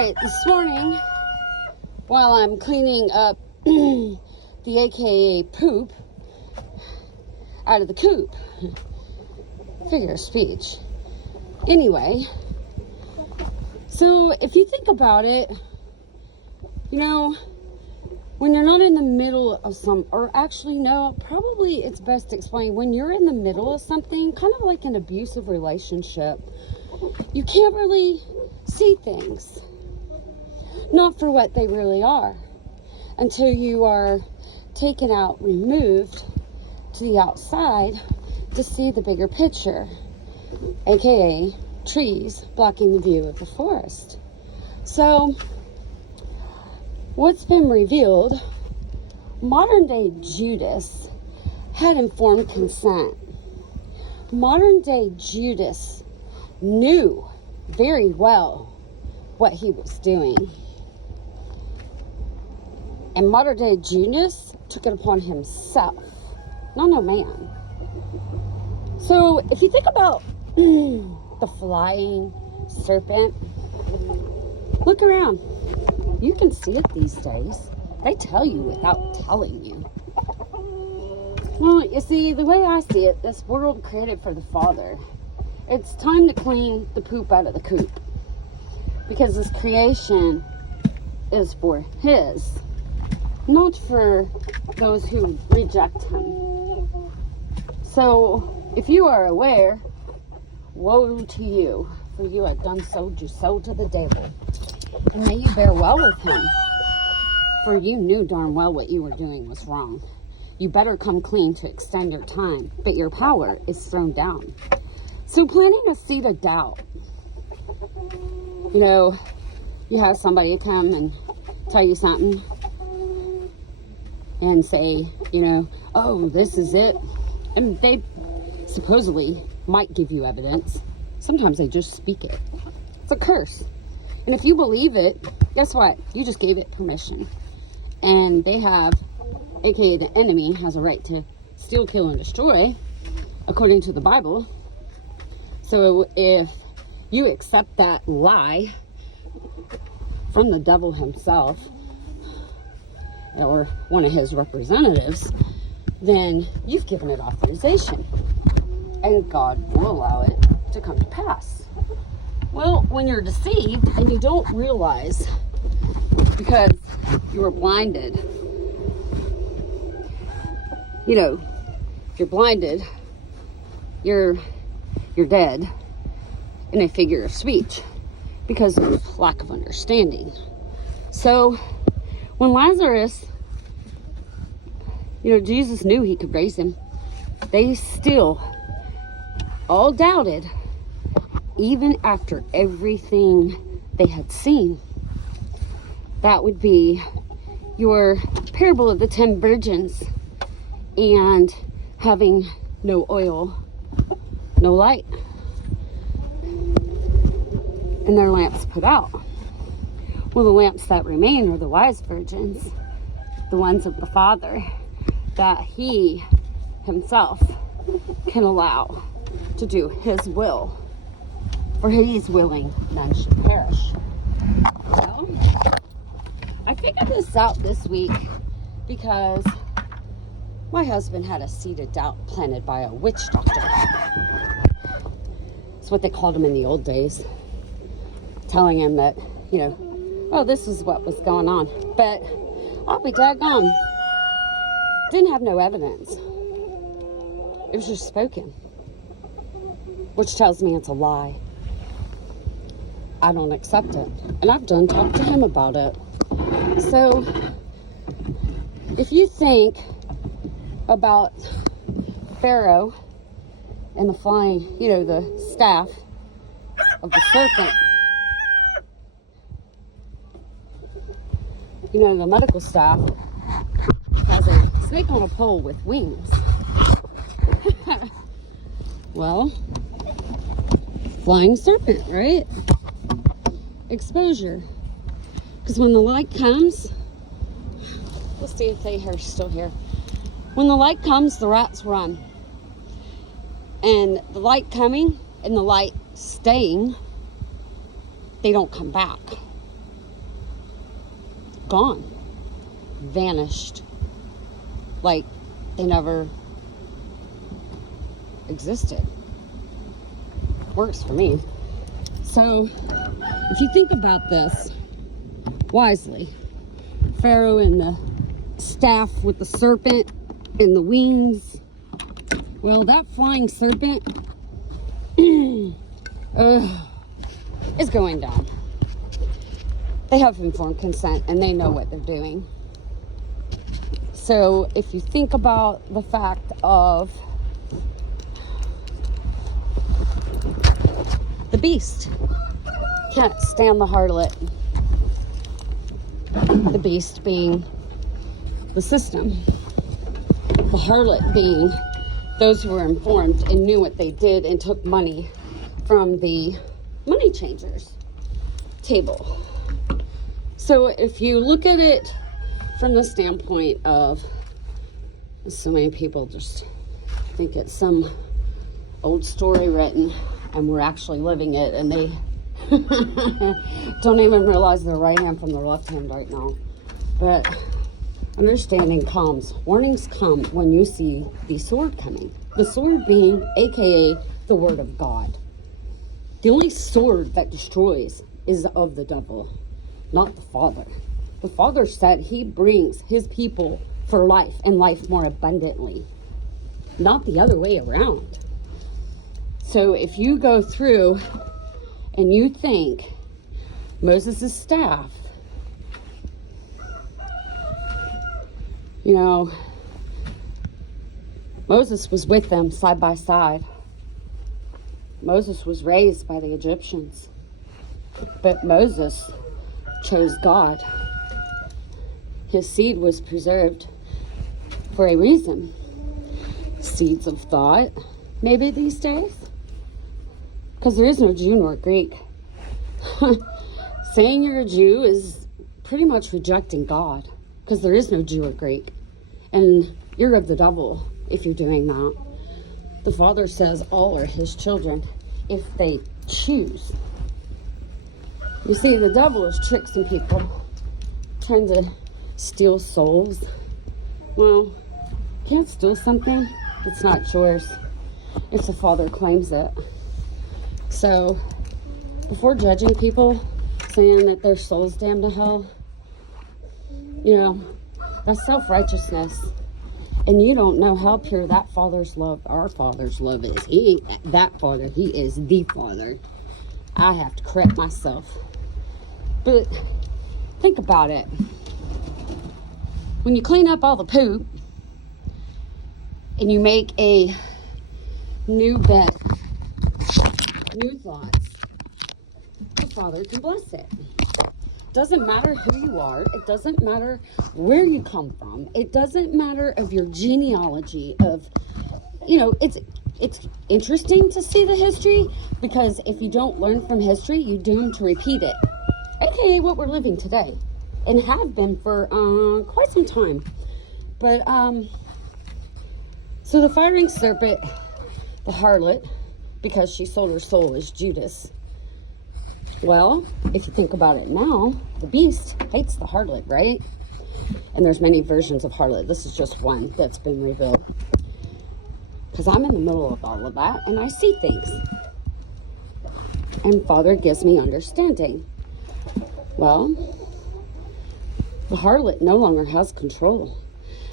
Alright, this morning, while I'm cleaning up the AKA poop out of the coop, figure of speech. Anyway, so if you think about it, you know, when you're not in the middle of or actually no, probably it's best to explain, when you're in the middle of something, kind of like an abusive relationship, you can't really see things, not for what they really are, until you are taken out, removed to the outside to see the bigger picture, aka trees blocking the view of the forest. So what's been revealed, modern day Judas had informed consent. Modern day Judas knew very well what he was doing. And modern day Judas took it upon himself, not no man. So if you think about the flying serpent, look around. You can see it these days. They tell you without telling you. Well, you see, the way I see it, this world created for the Father. It's time to clean the poop out of the coop, because this creation is for His, not for those who reject Him. So, if you are aware, woe to you, for you have done so to the devil. And may you bear well with him, for you knew darn well what you were doing was wrong. You better come clean to extend your time, but your power is thrown down. So planting a seed of doubt. You know, you have somebody come and tell you something and say, you know, oh, this is it. And they supposedly might give you evidence. Sometimes they just speak it. It's a curse. And if you believe it, guess what? You just gave it permission. And they have, aka the enemy, has a right to steal, kill, and destroy, according to the Bible. So if you accept that lie from the devil himself, or one of his representatives, then you've given it authorization. And God will allow it to come to pass. Well, when you're deceived and you don't realize, because you were blinded, you know, if you're blinded, you're dead in a figure of speech because of lack of understanding. So when Lazarus, you know, Jesus knew he could raise him, they still all doubted, even after everything they had seen. That would be your parable of the 10 virgins and having no oil, no light, and their lamps put out. Well, the lamps that remain are the wise virgins, the ones of the Father that He Himself can allow to do His will. For He's willing, none should perish. Well, I figured this out this week because my husband had a seed of doubt planted by a witch doctor. That's what they called him in the old days. Telling him that, you know, oh, this is what was going on. But I'll be daggone. Didn't have no evidence. It was just spoken. Which tells me it's a lie. I don't accept it. And I've done talked to him about it. So, if you think about Pharaoh and the flying, you know, the staff of the serpent, you know, the medical staff has a snake on a pole with wings. Well, flying serpent, right? Exposure. Because when the light comes, let's see if they are still here. When the light comes, the rats run. And the light coming and the light staying, they don't come back. gone, vanished, like they never existed. Works for me. So if you think about this wisely, Pharaoh and the staff with the serpent and the wings, well, that flying serpent is going down. They have informed consent and they know what they're doing. So if you think about the fact of the beast can't stand the harlot, the beast being the system, the harlot being those who were informed and knew what they did and took money from the money changers table. So if you look at it from the standpoint of, so many people just think it's some old story written and we're actually living it, and they don't even realize their right hand from their left hand right now. But understanding comes, warnings come when you see the sword coming. The sword being, aka, the word of God. The only sword that destroys is of the devil, not the Father. The Father said he brings his people for life and life more abundantly, not the other way around. So if you go through and you think Moses' staff, you know, Moses was with them side by side. Moses was raised by the Egyptians, but Moses chose God. His seed was preserved for a reason. Seeds of thought, maybe these days, because there is no Jew nor Greek. Saying you're a Jew is pretty much rejecting God, because there is no Jew or Greek, and you're of the devil if you're doing that. The Father says all are his children if they choose. You see, the devil is tricksing people, trying to steal souls. Well, you can't steal something that's not yours if the Father claims it. So, before judging people, saying that their soul's damned to hell, you know, that's self-righteousness. And you don't know how pure that Father's love, our Father's love is. He ain't that Father, he is the Father. I have to correct myself. But think about it. When you clean up all the poop and you make a new bed, new thoughts, the Father can bless it. Doesn't matter who you are. It doesn't matter where you come from. It doesn't matter of your genealogy of, you know, it's interesting to see the history, because if you don't learn from history, you're doomed to repeat it. AKA what we're living today and have been for quite some time. But, so the fiery serpent, the harlot, because she sold her soul as Judas. Well, if you think about it now, the beast hates the harlot, right? And there's many versions of harlot. This is just one that's been revealed. Because I'm in the middle of all of that, and I see things. And Father gives me understanding. Well, the harlot no longer has control.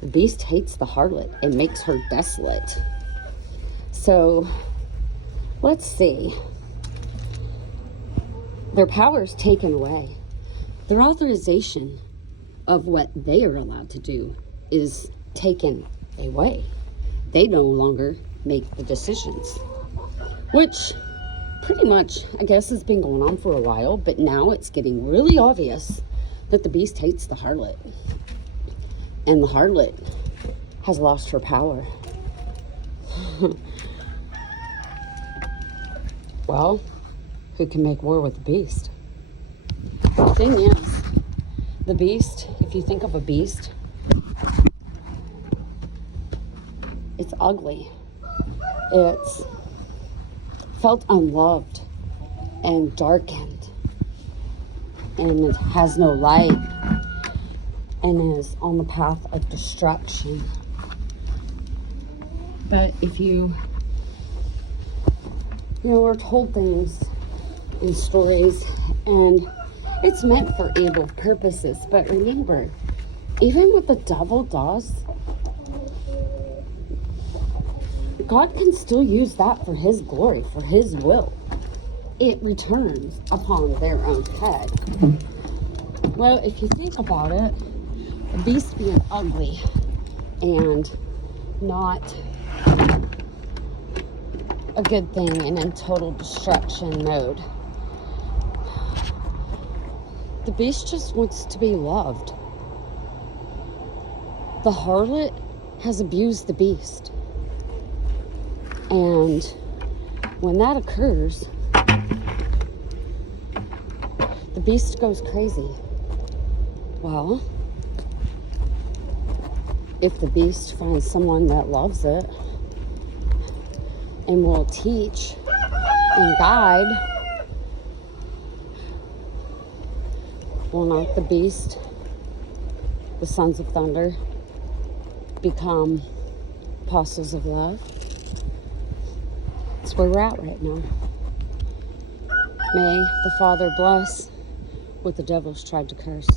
The beast hates the harlot and makes her desolate. So, let's see. Their power is taken away. Their authorization of what they are allowed to do is taken away. They no longer make the decisions, which pretty much, I guess, has been going on for a while, but now it's getting really obvious that the beast hates the harlot, and the harlot has lost her power. Well, who can make war with the beast? The thing is, the beast, if you think of a beast, it's ugly. It's felt unloved and darkened, and it has no light. and is on the path of destruction. But if you we're told things in stories, and it's meant for evil purposes. But remember, even what the devil does, God can still use that for his glory, for his will. It returns upon their own head. Well, if you think about it, the beast being ugly and not a good thing and in total destruction mode, the beast just wants to be loved. The harlot has abused the beast. And when that occurs, the beast goes crazy. Well, if the beast finds someone that loves it and will teach and guide, will not the beast, the sons of thunder, become apostles of love? That's where we're at right now. May the Father bless what the devil's tried to curse.